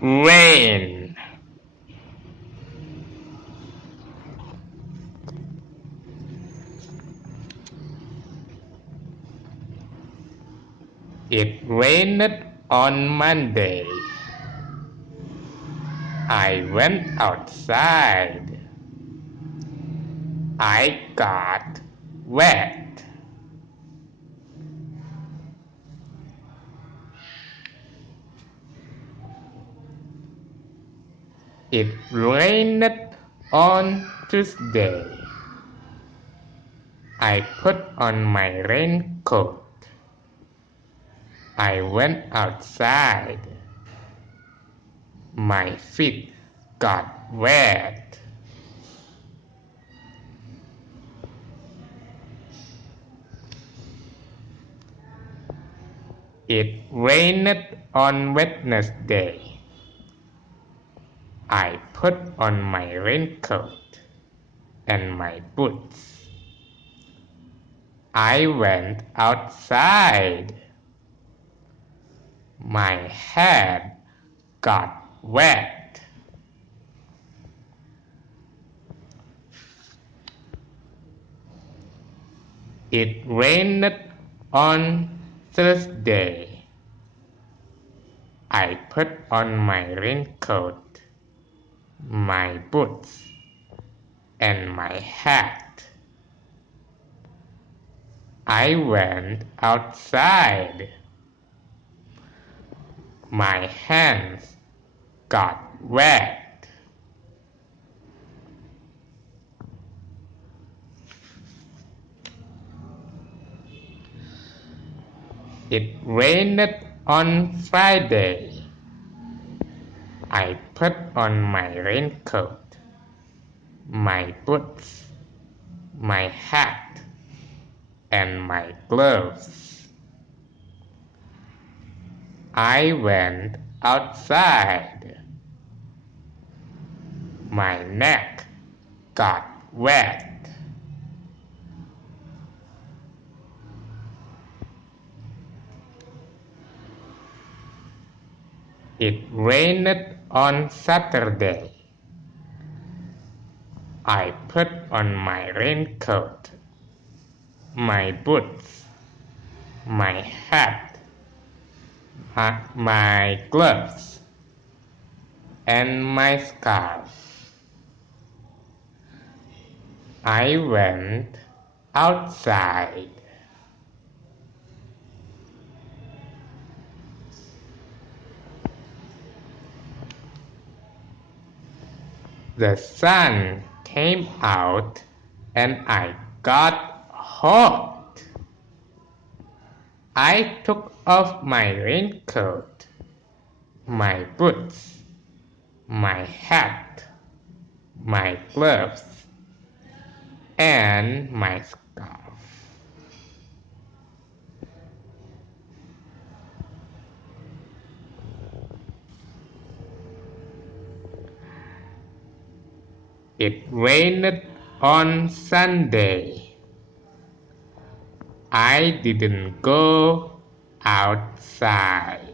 rain. It rained on Monday. I went outside. I got wet. It rained on Tuesday. I put on my raincoat. I went outside. My feet got wet. It rained on Wednesday. I put on my raincoat and my boots. I went outside. My head got wet. It rained on Thursday. I put on my raincoat, my boots, and my hat. I went outside. My hands got wet. It rained on Friday. I put on my raincoat, my boots, my hat, and my gloves. I went outside. My neck got wet. It rained on Saturday. I put on my raincoat, my boots, my hat, my gloves, and my scarf. I went outside. The sun came out and I got hot. I took off my raincoat, my boots, my hat, my gloves, and my scarf. It rained on Sunday. I didn't go outside.